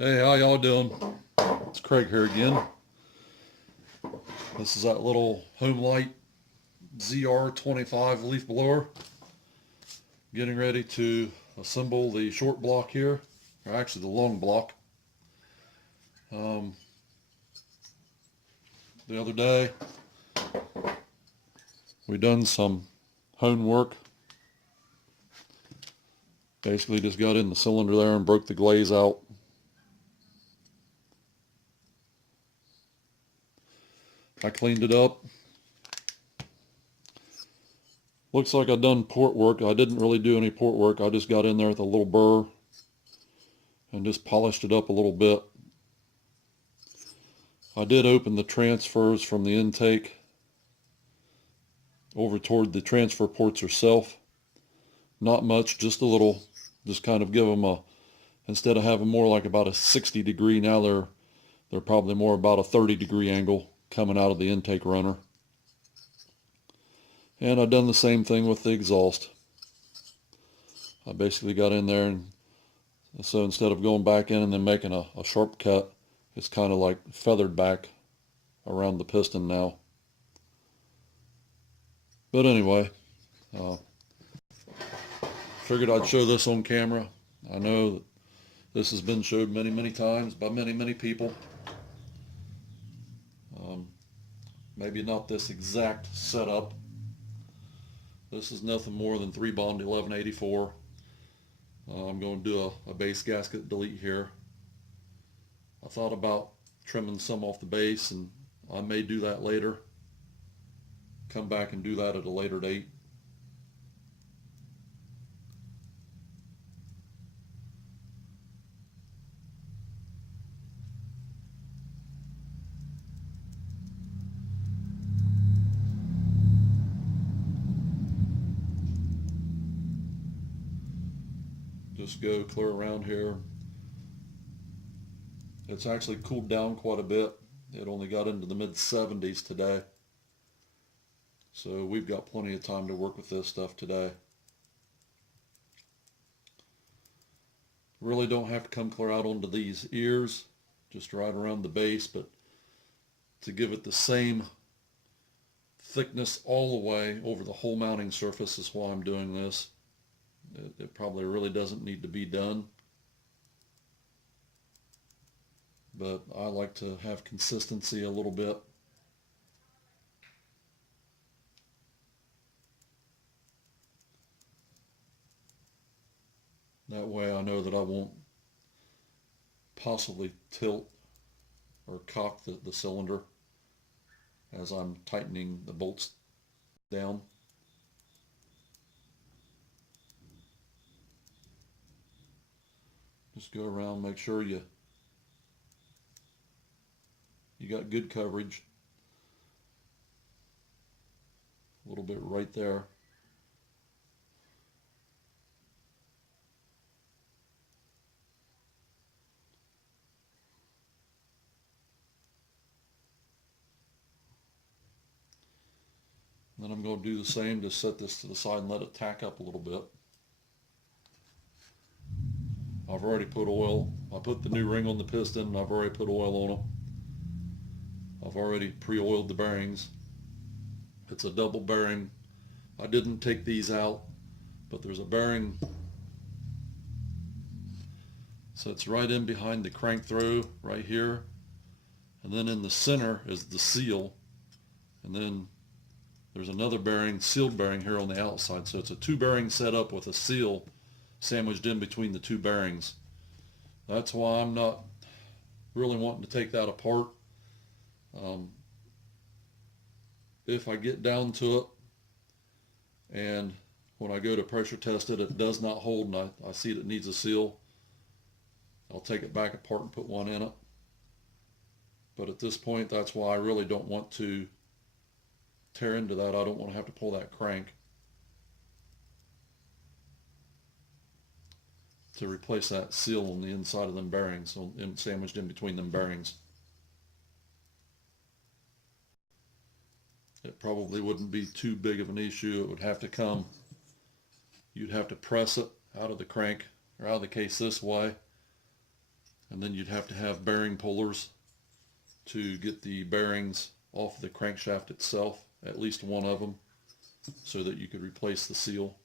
Hey, how y'all doing? It's Craig here again. This is that little Homelite Zr25 leaf blower. Getting ready to assemble the short block here, or actually the long block. The other day, we done some hone work. Basically just got in the cylinder there and broke the glaze out. I cleaned it up. Looks like I've done port work. I didn't really do any port work. I just got in there with a little burr and just polished it up a little bit. I did open the transfers from the intake over toward the transfer ports herself. Not much, just a little. Just kind of give them a, instead of having more like about a 60 degree, now they're probably more about a 30 degree angle coming out of the intake runner. And I've done the same thing with the exhaust. I basically got in there, and so instead of going back in and then making a sharp cut, it's kind of like feathered back around the piston now. But anyway, figured I'd show this on camera. I know that this has been showed many times by many people. Maybe not this exact setup. This is nothing more than 3 bond 1184. I'm going to do a base gasket delete here. I thought about trimming some off the base, and I may do that later. Come back and do that at a later date. Just go clear around here. It's actually cooled down quite a bit. It only got into the mid-70s today. So we've got plenty of time to work with this stuff today. Really don't have to come clear out onto these ears, just right around the base, but to give it the same thickness all the way over the whole mounting surface is why I'm doing this. It probably really doesn't need to be done, but I like to have consistency a little bit. That way I know that I won't possibly tilt or cock the cylinder as I'm tightening the bolts down. Just go around, make sure you got good coverage. A little bit right there. Then I'm going to do the same, just set this to the side and let it tack up a little bit. I've already put oil. I put the new ring on the piston, and I've already put oil on them. I've already pre-oiled the bearings. It's a double bearing. I didn't take these out, but there's a bearing. So it's right in behind the crank throw right here. And then in the center is the seal. And then there's another bearing, sealed bearing here on the outside. So it's a 2 bearing setup with a seal sandwiched in between the 2 bearings. That's why I'm not really wanting to take that apart. If I get down to it and when I go to pressure test it, it does not hold, and I see that it needs a seal, I'll take it back apart and put one in it. But at this point, that's why I really don't want to tear into that. I don't want to have to pull that crank to replace that seal on the inside of them bearings, so sandwiched in between them bearings. It probably wouldn't be too big of an issue. It would have to come, you'd have to press it out of the crank or out of the case this way, And then you'd have to have bearing pullers to get the bearings off the crankshaft itself, at least one of them, so that you could replace the seal.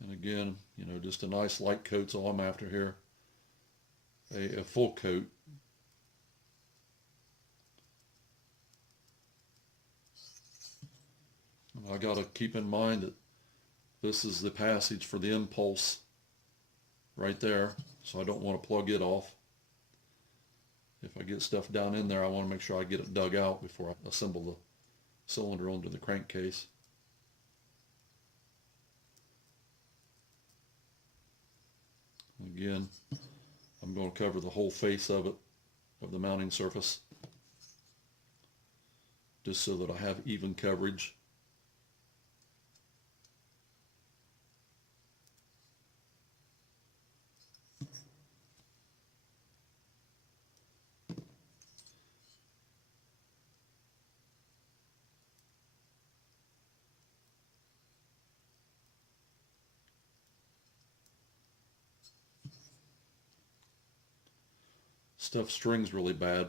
And again, you know, just a nice light coat's all I'm after here. A full coat. And I got to keep in mind that this is the passage for the impulse right there, so I don't want to plug it off. If I get stuff down in there, I want to make sure I get it dug out before I assemble the cylinder onto the crankcase. Again, I'm going to cover the whole face of it, of the mounting surface, just so that I have even coverage. Stuff strings really bad,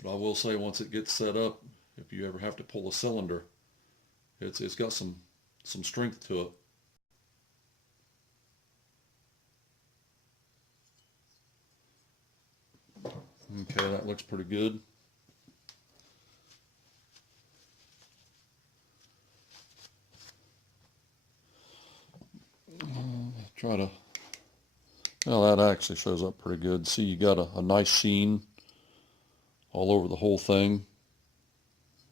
but I will say once it gets set up, if you ever have to pull a cylinder, it's got some strength to it. Okay, that looks pretty good. Try to, well, that actually shows up pretty good. See, you got a nice sheen all over the whole thing.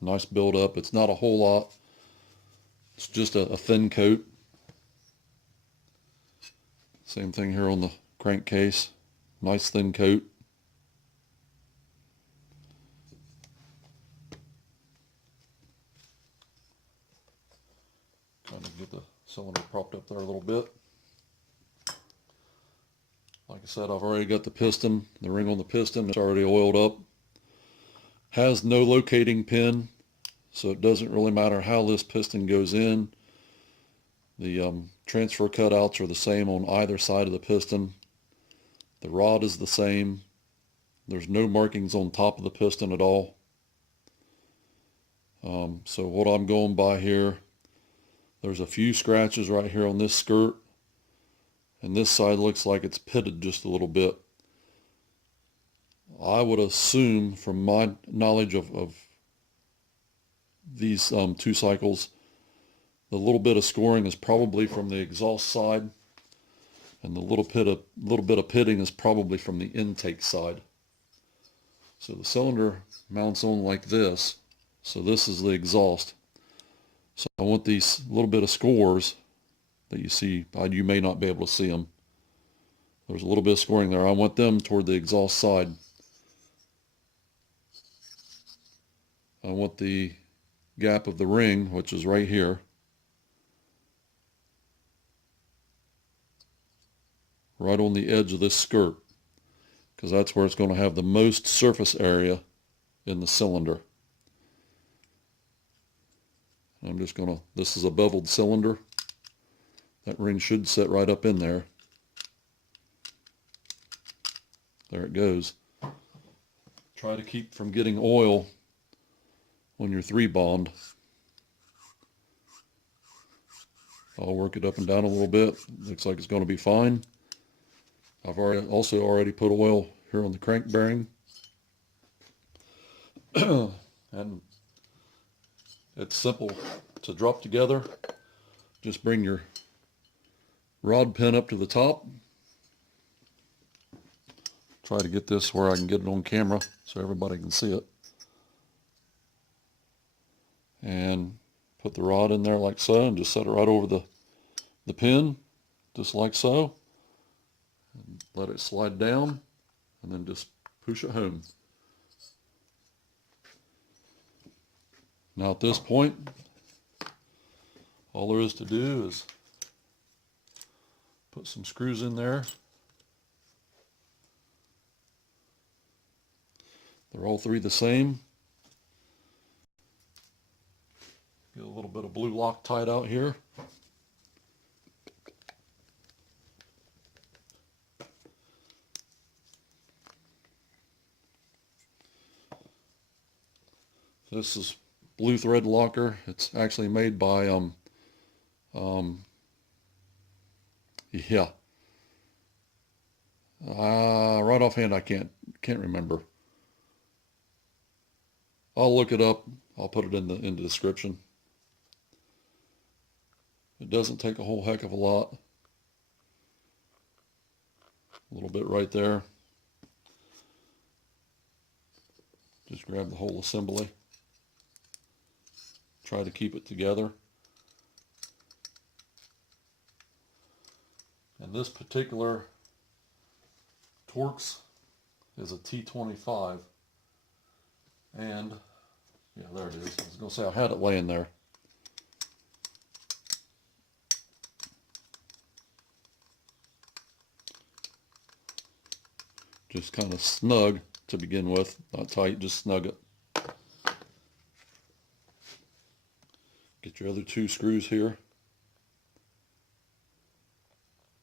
Nice build up. It's not a whole lot. It's just a thin coat. Same thing here on the crankcase. Nice thin coat. Kind of get the cylinder propped up there a little bit. Like I said, I've already got the piston, the ring on the piston. It's already oiled up. Has no locating pin, so it doesn't really matter how this piston goes in. The transfer cutouts are the same on either side of the piston. The rod is the same. There's no markings on top of the piston at all. So what I'm going by here, there's a few scratches right here on this skirt. And this side looks like it's pitted just a little bit. I would assume, from my knowledge of these two cycles, the little bit of scoring is probably from the exhaust side, and the little bit of pitting is probably from the intake side. So the cylinder mounts on like this. So this is the exhaust. So I want these little bit of scores that you see. You may not be able to see them. There's a little bit of scoring there. I want them toward the exhaust side. I want the gap of the ring, which is right here, right on the edge of this skirt, because that's where it's going to have the most surface area in the cylinder. I'm just going to, this is a beveled cylinder. That ring should sit right up in there. There it goes. Try to keep from getting oil on your 3-bond. I'll work it up and down a little bit. Looks like it's going to be fine. I've already put oil here on the crank bearing. And it's simple to drop together. Just bring your rod pin up to the top. Try to get this where I can get it on camera so everybody can see it. And put the rod in there like so, and just set it right over the pin, just like so. And let it slide down, and then just push it home. Now at this point, all there is to do is put some screws in there. They're all three the same. Get a little bit of blue Loctite out here. This is blue thread locker. It's actually made by yeah. Right offhand I can't remember. I'll look it up. I'll put it in the description. It doesn't take a whole heck of a lot. A little bit right there. Just grab the whole assembly. Try to keep it together. And this particular Torx is a T25. And, yeah, there it is. I was going to say I had it laying there. Just kind of snug to begin with. Not tight, just snug it. Get your other two screws here.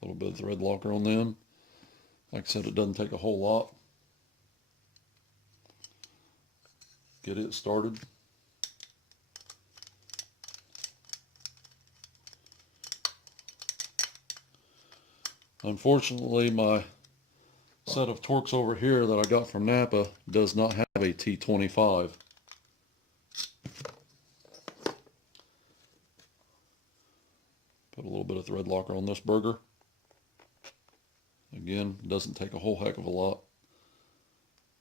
A little bit of thread locker on them. Like I said, it doesn't take a whole lot. Get it started. Unfortunately, my set of Torx over here that I got from Napa does not have a T25. Put a little bit of thread locker on this burger. Again, it doesn't take a whole heck of a lot.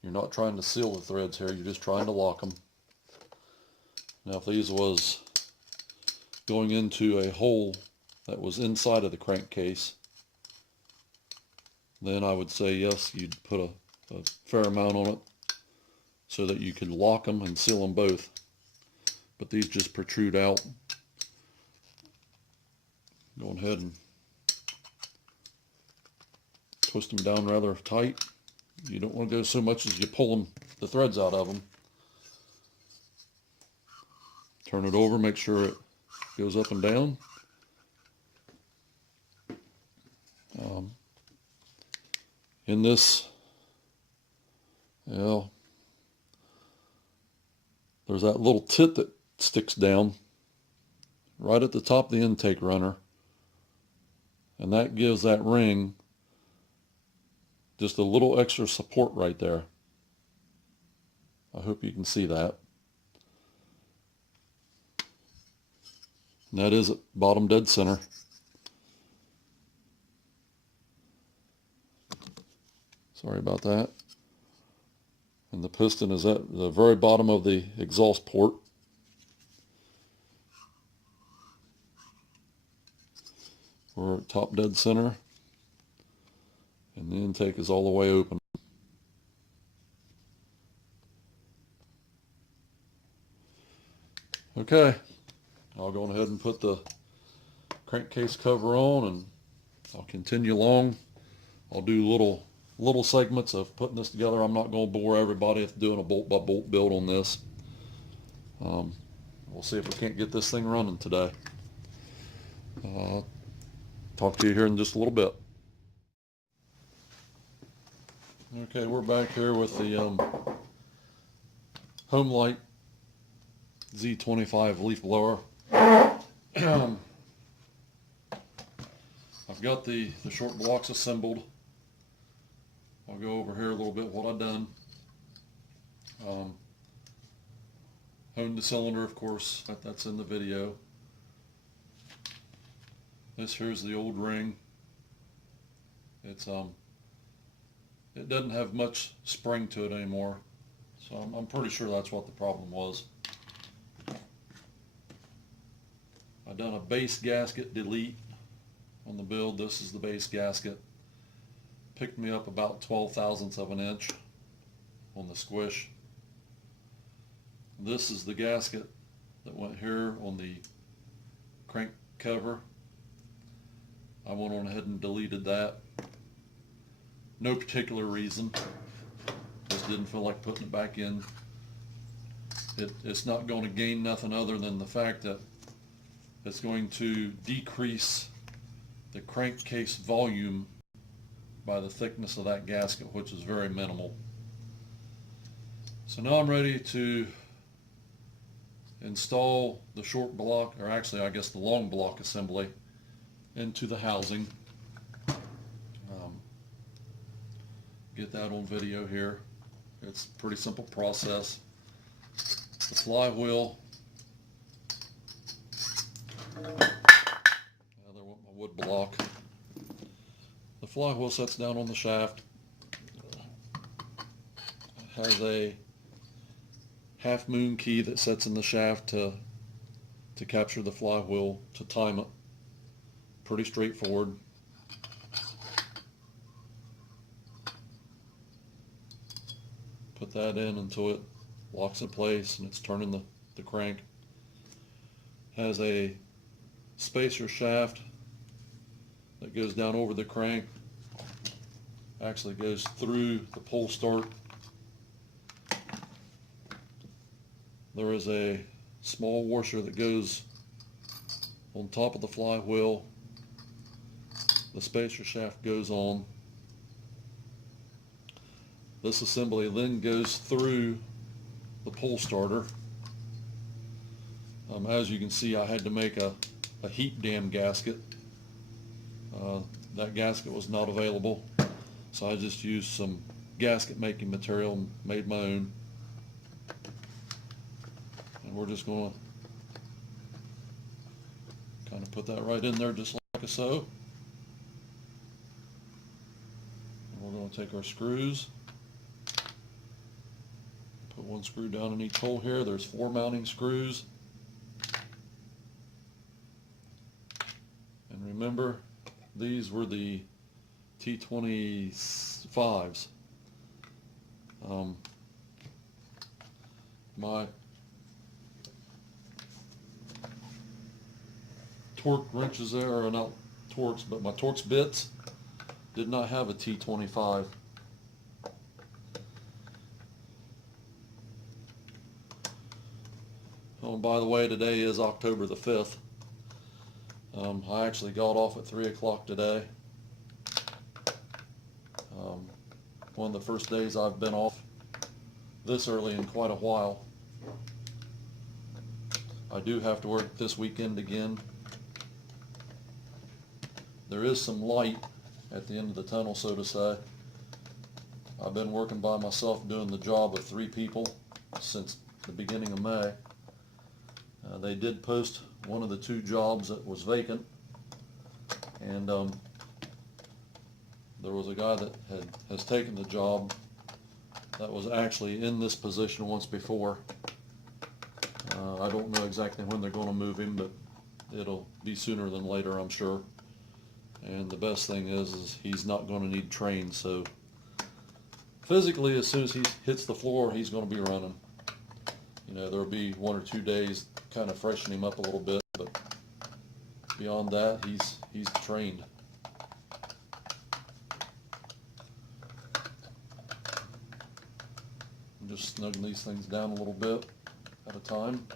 You're not trying to seal the threads here, you're just trying to lock them. Now if these was going into a hole that was inside of the crankcase, then I would say yes, you'd put a fair amount on it so that you could lock them and seal them both. But these just protrude out. Go ahead and twist them down rather tight. You don't want to go so much as you pull the threads out of them. Turn it over, make sure it goes up and down. In this, there's that little tit that sticks down right at the top of the intake runner, and that gives that ring just a little extra support right there. I hope you can see that. And that is at bottom dead center. Sorry about that. And the piston is at the very bottom of the exhaust port. We're at top dead center. And the intake is all the way open. Okay, I'll go ahead and put the crankcase cover on and I'll continue along. I'll do little segments of putting this together. I'm not going to bore everybody with doing a bolt by bolt build on this. We'll see if we can't get this thing running today. Talk to you here in just a little bit. Okay, we're back here with the Homelite Zr25 leaf blower. I've got the short blocks assembled. I'll go over here a little bit what I've done. Honed the cylinder, of course, that's in the video. This here's the old ring. It's it doesn't have much spring to it anymore, so I'm pretty sure that's what the problem was. I've done a base gasket delete on the build. This is the base gasket. Picked me up about 12/1000ths of an inch on the squish. This is the gasket that went here on the crank cover. I went on ahead and deleted that. No particular reason. Just didn't feel like putting it back in. it's not going to gain nothing other than the fact that it's going to decrease the crankcase volume by the thickness of that gasket, which is very minimal. So now I'm ready to install the short block, or actually I guess the long block assembly, into the housing. Get that on video here. It's a pretty simple process. The flywheel, there went my wood block. The flywheel sets down on the shaft. It has a half moon key that sets in the shaft to capture the flywheel, to time it. Pretty straightforward. Put that in until it locks in place and it's turning the crank. Has a spacer shaft that goes down over the crank. Actually goes through the pull start. There is a small washer that goes on top of the flywheel. The spacer shaft goes on. This assembly then goes through the pull starter. As you can see, I had to make a heat dam gasket. That gasket was not available, so I just used some gasket making material and made my own. And we're just going to kind of put that right in there just like so. And we're going to take our screws. Put one screw down in each hole here. There's 4 mounting screws. And remember, these were the T25s. My torque wrenches there, or not torques, but my Torx bits did not have a T25. Oh, and by the way, today is October the 5th. I actually got off at 3 o'clock today. One of the first days I've been off this early in quite a while. I do have to work this weekend again. There is some light at the end of the tunnel, so to say. I've been working by myself doing the job of 3 people since the beginning of May. They did post one of the 2 jobs that was vacant, and there was a guy that has taken the job that was actually in this position once before. I don't know exactly when they're going to move him, but it'll be sooner than later, I'm sure. And the best thing is he's not going to need trains, so physically, as soon as he hits the floor, he's going to be running. You know, there'll be 1 or 2 days kind of freshen him up a little bit, but beyond that, he's trained. I'm just snugging these things down a little bit at a time.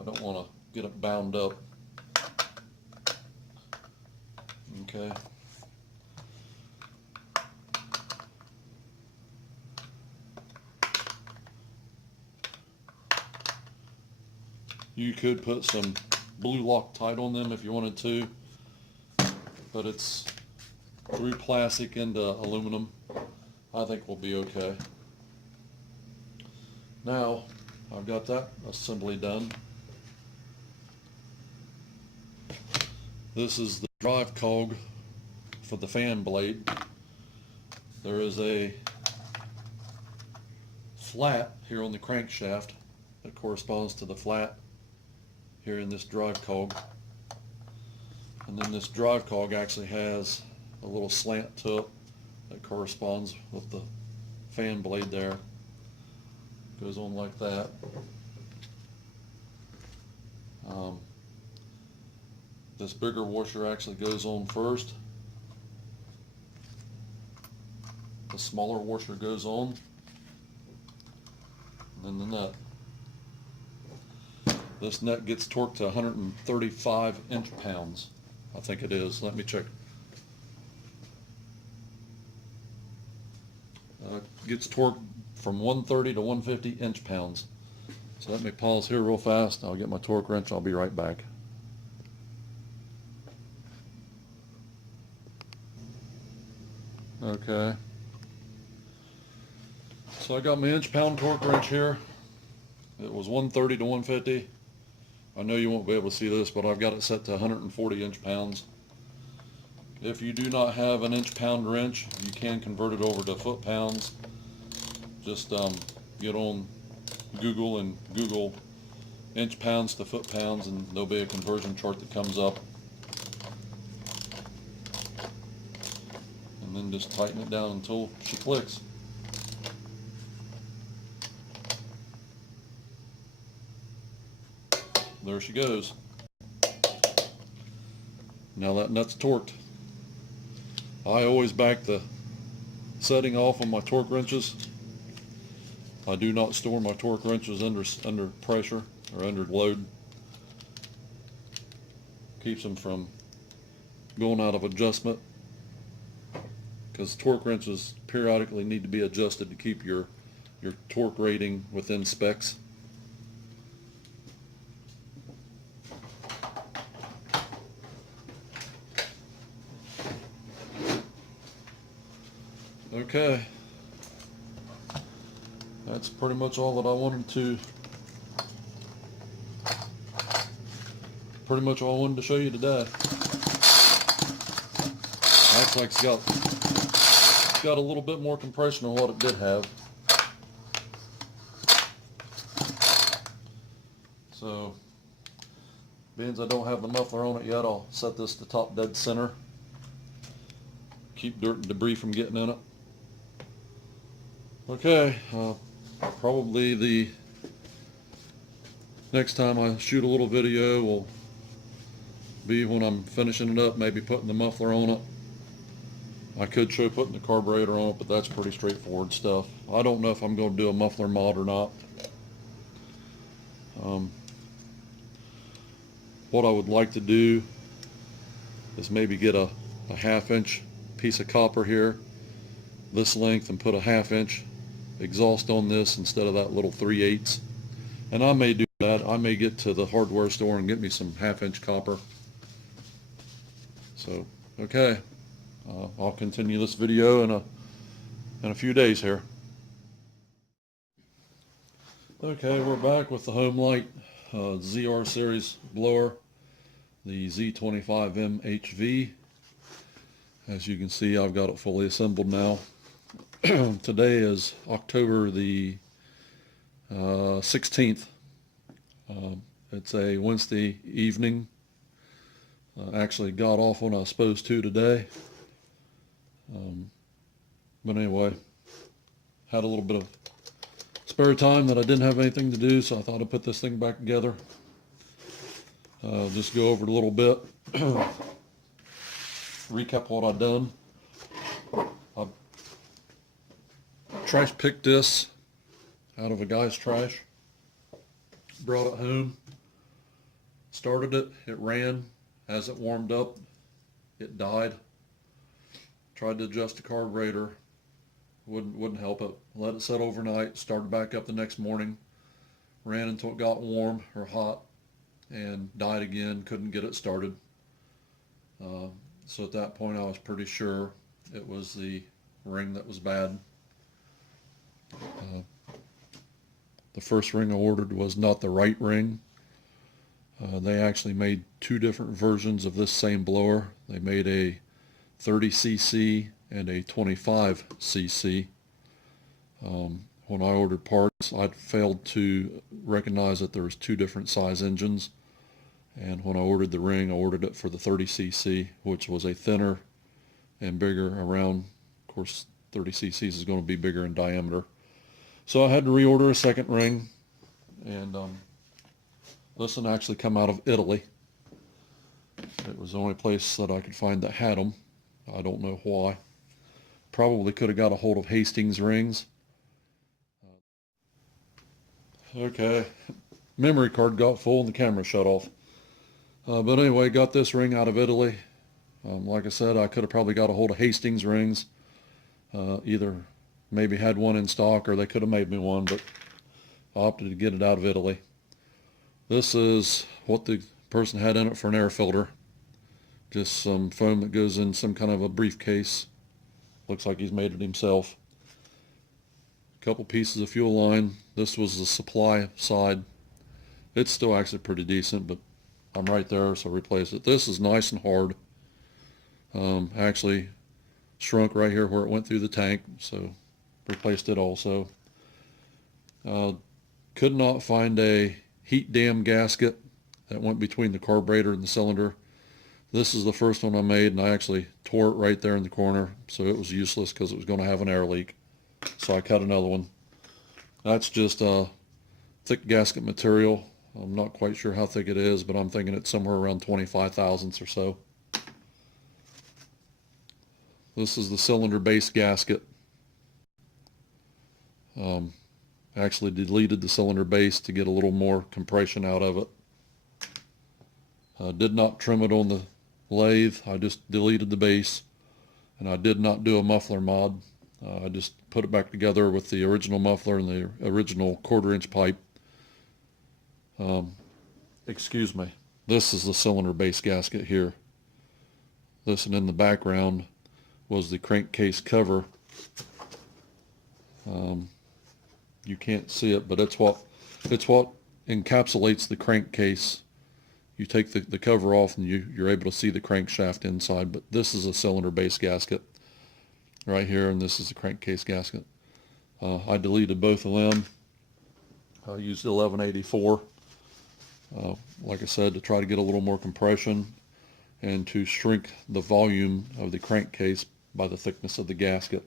I don't want to get it bound up. Okay. You could put some blue Loctite on them if you wanted to, but it's through plastic into aluminum. I think we'll be okay. Now, I've got that assembly done. This is the drive cog for the fan blade. There is a flat here on the crankshaft that corresponds to the flat here in this drive cog. And then this drive cog actually has a little slant to it that corresponds with the fan blade there. Goes on like that. This bigger washer actually goes on first. The the smaller washer goes on, and then the nut. This nut gets torqued to 135 inch-pounds. I think it is. Let me check. Gets torqued from 130 to 150 inch-pounds. So let me pause here real fast. I'll get my torque wrench. I'll be right back. Okay. So I got my inch-pound torque wrench here. It was 130 to 150. I know you won't be able to see this, but I've got it set to 140 inch-pounds. If you do not have an inch-pound wrench, you can convert it over to foot-pounds. Just get on Google and Google inch-pounds to foot-pounds, and there'll be a conversion chart that comes up. And then just tighten it down until she clicks. There she goes. Now that nut's torqued. I always back the setting off on my torque wrenches. I do not store my torque wrenches under pressure or under load. Keeps them from going out of adjustment, because torque wrenches periodically need to be adjusted to keep your torque rating within specs. Okay, that's pretty much all that I wanted to show you today. Looks like it's got a little bit more compression than what it did have. So, being as I don't have the muffler on it yet, I'll set this to top dead center. Keep dirt and debris from getting in it. Okay, probably the next time I shoot a little video will be when I'm finishing it up, maybe putting the muffler on it. I could show putting the carburetor on it, but that's pretty straightforward stuff. I don't know if I'm going to do a muffler mod or not. What I would like to do is maybe get a 1/2 inch piece of copper here, this length, and put a 1/2 inch exhaust on this instead of that little 3/8. And I may do that. I may get to the hardware store and get me some 1/2 inch copper. So, okay, I'll continue this video in a few days here. Okay, we're back with the Homelite ZR series blower, the Z25 MHV. As you can see, I've got it fully assembled now. Today is October the 16th. It's a Wednesday evening. Actually got off when I was supposed to today. But anyway, had a little bit of spare time that I didn't have anything to do, so I thought I'd put this thing back together. Just go over it a little bit. Recap what I've done. I trash picked this out of a guy's trash, brought it home, started it, it ran. As it warmed up, it died. Tried to adjust the carburetor, wouldn't help it. Let it set overnight, started back up the next morning, ran until it got warm or hot, and died again, couldn't get it started. So at that point I was pretty sure it was the ring that was bad. The first ring I ordered was not the right ring. They actually made two different versions of this same blower. They made a 30cc and a 25cc. When I ordered parts, I failed to recognize that there was two different size engines. And when I ordered the ring, I ordered it for the 30cc, which was a thinner and bigger around. Of course, 30cc's is going to be bigger in diameter. So I had to reorder a second ring, and this one actually come out of Italy. It was the only place that I could find that had them. I don't know why. probably could have got a hold of Hastings rings. Okay, memory card got full and the camera shut off. But anyway, got this ring out of Italy. Like I said, I could have probably got a hold of Hastings rings. Either maybe had one in stock or they could have made me one, but I opted to get it out of Italy. This is what the person had in it for an air filter. Just some foam that goes in some kind of a briefcase. Looks like he's made it himself. A couple pieces of fuel line. This was the supply side. It's still actually pretty decent, but I'm right there, so I replaced it. This is nice and hard. Actually shrunk right here where it went through the tank, so replaced it also. Could not find a heat dam gasket that went between the carburetor and the cylinder. This is the first one I made, and I actually tore it right there in the corner, so it was useless because it was going to have an air leak. So I cut another one. That's just thick gasket material. I'm not quite sure how thick it is, but I'm thinking it's somewhere around 25 thousandths or so. This is the cylinder base gasket. Actually deleted the cylinder base to get a little more compression out of it. Did not trim it on the lathe. I just deleted the base, and I did not do a muffler mod. I just put it back together with the original muffler and the original 1/4 inch pipe. Excuse me. This is the cylinder base gasket here. This, and in the background was the crankcase cover. You can't see it, but it's what encapsulates the crankcase. You take the cover off and you're able to see the crankshaft inside, but this is a cylinder base gasket right here, and this is the crankcase gasket. I deleted both of them. I used 1184, like I said, to try to get a little more compression and to shrink the volume of the crankcase by the thickness of the gasket.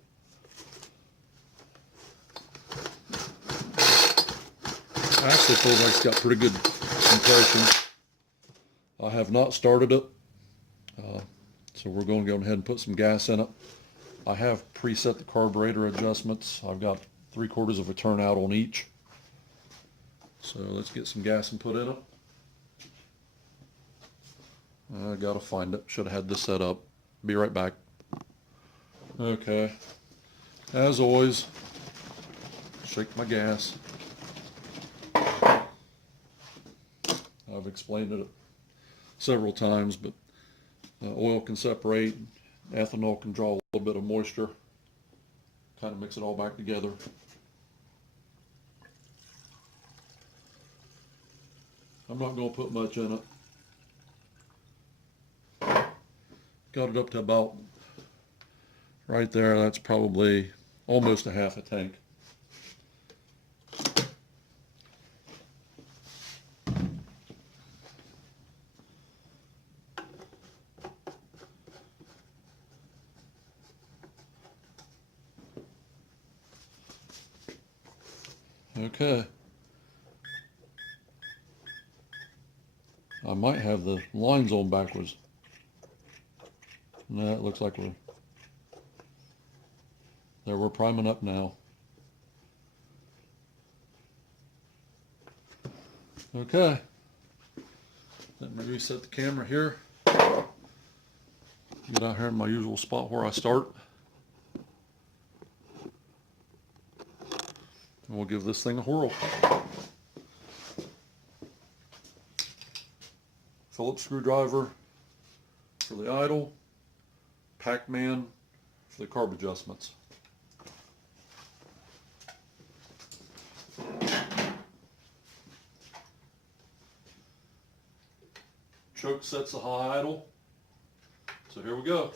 I actually feel like it's got pretty good compression. I have not started it, so we're going to go ahead and put some gas in it. I have preset the carburetor adjustments. I've got 3/4 of a turnout on each. So let's get some gas and put in it. I gotta find it. Should have had this set up. Be right back. Okay. As always, shake my gas. I've explained it several times, but oil can separate, ethanol can draw a little bit of moisture, kind of mix it all back together. I'm not going to put much in it. Got it up to about right there. That's probably almost a half a tank. Okay. I might have the lines on backwards. No, it looks like we're priming up now. Okay. Let me reset the camera here. Get out here in my usual spot where I start. And we'll give this thing a whirl. Phillips screwdriver for the idle. Pac-Man for the carb adjustments. Choke sets the high idle. So here we go.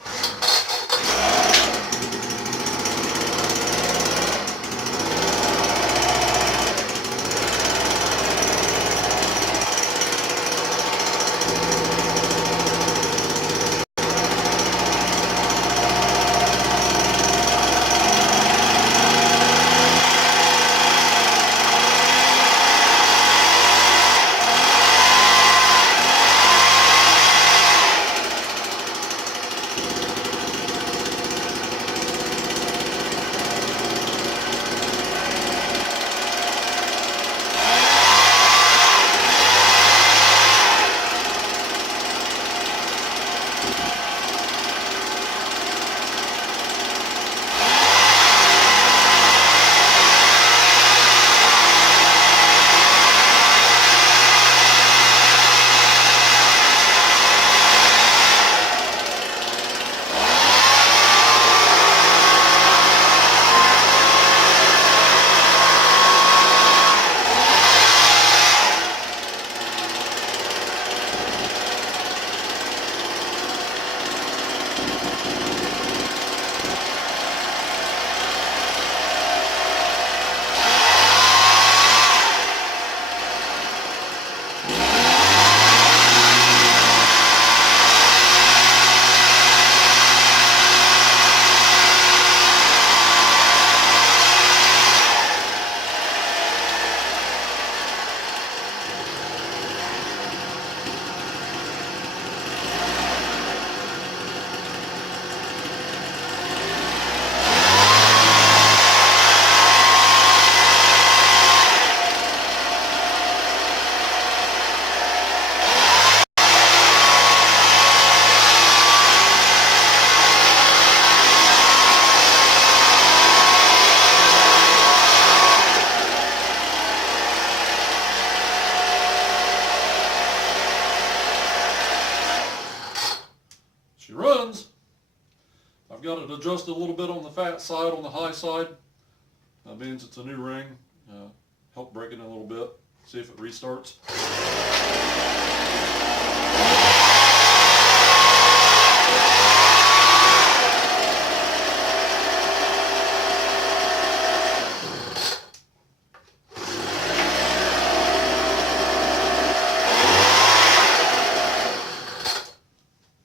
got it adjusted a little bit on the fat side, on the high side. That means it's a new ring. Help break it in a little bit. See if it restarts.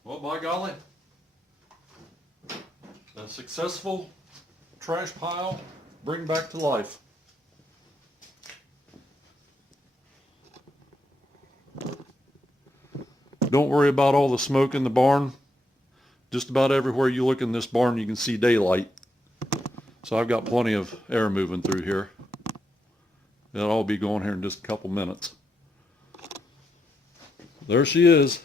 Well, by golly, a successful trash pile bring back to life. Don't worry about all the smoke in the barn. Just about everywhere you look in this barn you can see daylight. So I've got plenty of air moving through here. It'll all be going here in just a couple minutes. There she is.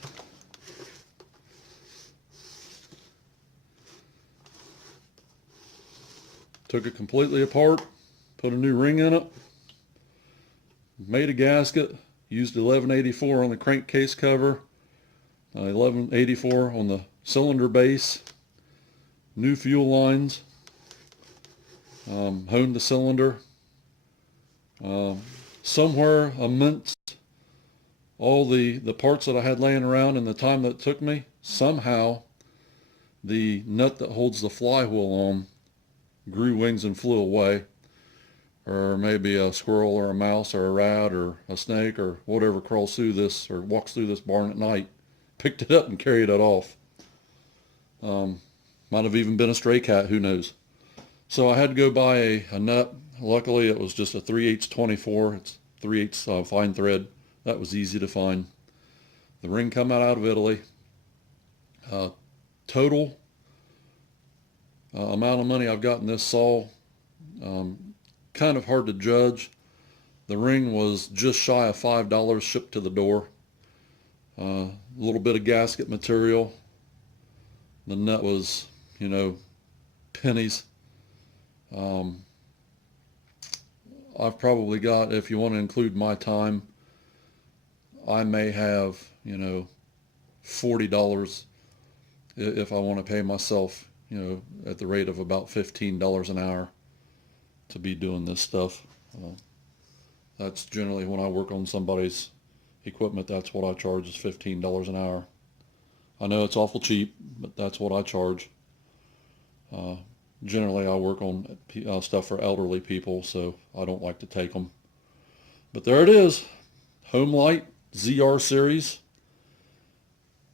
Took it completely apart, put a new ring in it, made a gasket, used 1184 on the crankcase cover, 1184 on the cylinder base, new fuel lines, honed the cylinder, somewhere amidst all the parts that I had laying around in the time that it took me, somehow the nut that holds the flywheel on grew wings and flew away. Or maybe a squirrel or a mouse or a rat or a snake or whatever crawls through this or walks through this barn at night picked it up and carried it off. Might have even been a stray cat, who knows. So I had to go buy a nut. Luckily it was just a 3/8 24. It's 3/8 fine thread. That was easy to find. The ring come out of Italy. Total amount of money I've got in this saw, kind of hard to judge. The ring was just shy of $5 shipped to the door. A little bit of gasket material. The nut was, you know, pennies. I've probably got, if you want to include my time, I may have, you know, $40 if I want to pay myself, you know, at the rate of about $15 an hour to be doing this stuff. That's generally when I work on somebody's equipment, that's what I charge, is $15 an hour. I know it's awful cheap, but that's what I charge. Generally I work on stuff for elderly people, so I don't like to take them. But there it is, Homelite ZR series.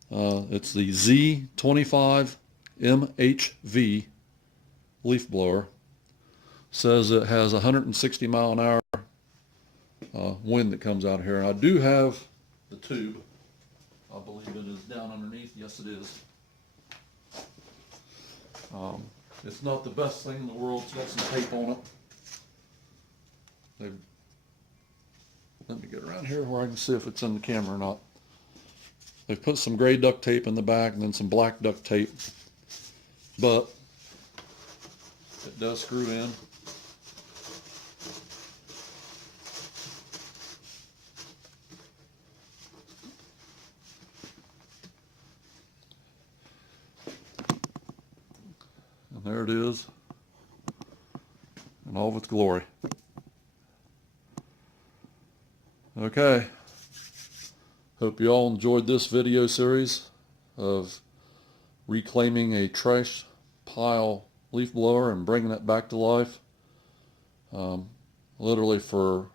It's the Z25 MHV leaf blower. Says it has 160 mile an hour wind that comes out of here. And I do have the tube. I believe it is down underneath. Yes, it is. It's not the best thing in the world. It's got some tape on it. Let me get around here where I can see if it's in the camera or not. They've put some gray duct tape in the back and then some black duct tape. But it does screw in. And there it is in all of its glory. Okay. Hope you all enjoyed this video series of reclaiming a trash pile leaf blower and bringing it back to life. Literally for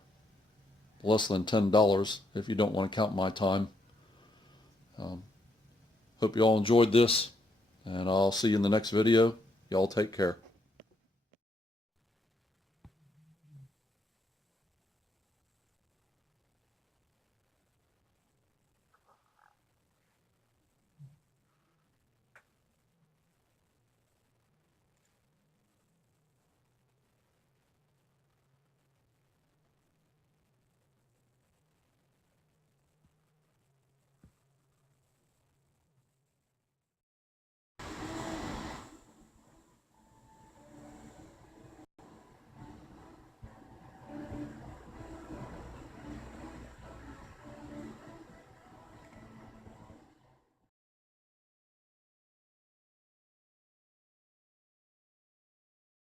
less than $10 if you don't want to count my time. Hope you all enjoyed this, and I'll see you in the next video. Y'all take care.